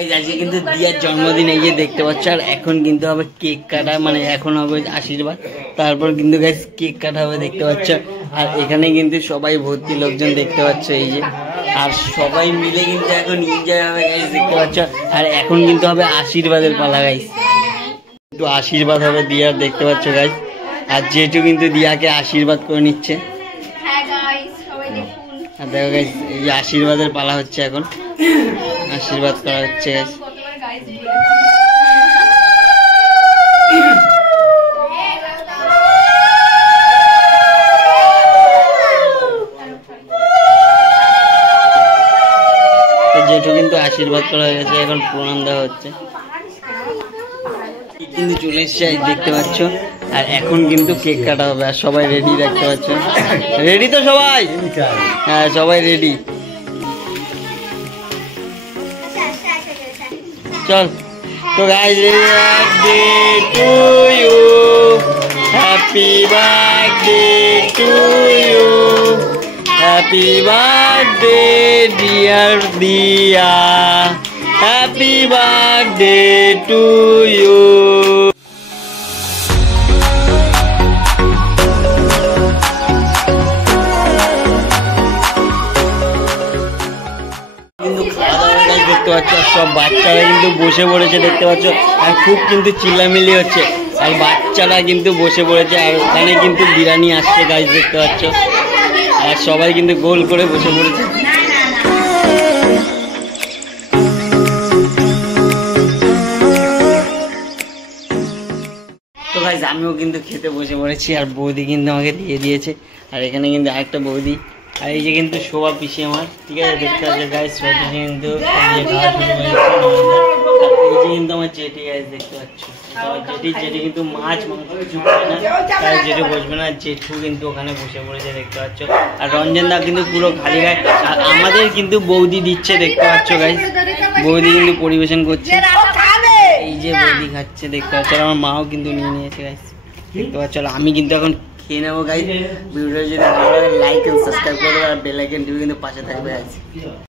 আজকে কিন্তু দিয়ার জন্মদিন এই যে দেখতে পাচ্ছ। আর এখন কিন্তু হবে কেক কাটা, মানে এখন হবে আশীর্বাদ, তারপর কিন্তু গাইস কেক কাটা হবে দেখতে পাচ্ছ। আর এখানে কিন্তু সবাই ভর্তি লোকজন দেখতে পাচ্ছ এই যে, আর সবাই মিলে কিন্তু এখন এনজয় হবে গাইস দেখতে পাচ্ছ। আর এখন কিন্তু হবে আশীর্বাদের পালা গাইস, কিন্তু আশীর্বাদ হবে দিয়ার দেখতে পাচ্ছ গাইস। আর যেহেতু কিন্তু দিয়াকে আশীর্বাদ করে নিচ্ছে। আর দেখো গাইস এই যে আশীর্বাদের পালা হচ্ছে, এখন আশীর্বাদ করা হচ্ছে গাইস। যেহেতু কিন্তু আশীর্বাদ করা হয়ে গেছে, এখন প্রণাম দেওয়া হচ্ছে। কিন্তু চলে এসছে দেখতে পাচ্ছ। আর এখন কিন্তু কেক কাটা হবে, আর সবাই রেডি দেখতে পাচ্ছ। রেডি তো সবাই? হ্যাঁ সবাই রেডি, চল। তো guys birthday to you, happy birthday to you, happy birthday dear Diya, happy birthday to you. কিন্তু খাওয়া দাওয়া দেখতে পাচ্ছ, সব বাচ্চারা কিন্তু বসে পড়েছে দেখতে পাচ্ছ। আর খুব কিন্তু চিল্লামিল্লি হচ্ছে, আর বাচ্চারা কিন্তু বসে পড়েছে। আর ওখানে কিন্তু বিরিয়ানি আসছে গাইস দেখতে পাচ্ছ। আর সবাই কিন্তু গোল করে বসে পড়েছে। তো গাইস আমিও কিন্তু খেতে বসে পড়েছি, আর বৌদি কিন্তু আমাকে দিয়ে দিয়েছে। আর এখানে কিন্তু আরেকটা বৌদি, আর এই যে কিন্তু শোভা পিসি আমার, ঠিক আছে দেখতে পাচ্ছ গাইস। শোভা পিসি কিন্তু এই যে কিন্তু আমার জেঠি গাইস দেখতে পাচ্ছ। জেঠি কিন্তু মাছ মাংস কিছু খাবে না, তাই জেঠু বসবে না। জেঠু কিন্তু ওখানে বসে পড়েছে দেখতে পাচ্ছ। আর রঞ্জন দা কিন্তু পুরো খালি গায়ে। আর আমাদের কিন্তু বৌদি দিচ্ছে দেখতে পাচ্ছ গাইস, বৌদি কিন্তু পরিবেশন করছে। এই যে বৌদি খাচ্ছে দেখতে পাচ্ছ। আর আমার মাও কিন্তু নিয়ে নিয়েছে গাইস দেখতে পাচ্ছ। আমি কিন্তু এখন খেয়ে নেবো গাইস। ভিডিওটা যদি ভালো লাগে লাইক এন্ড সাবস্ক্রাইব করে দেবে, আর বেল আইকন টিপে কিন্তু পাশে থাকবে গাইস।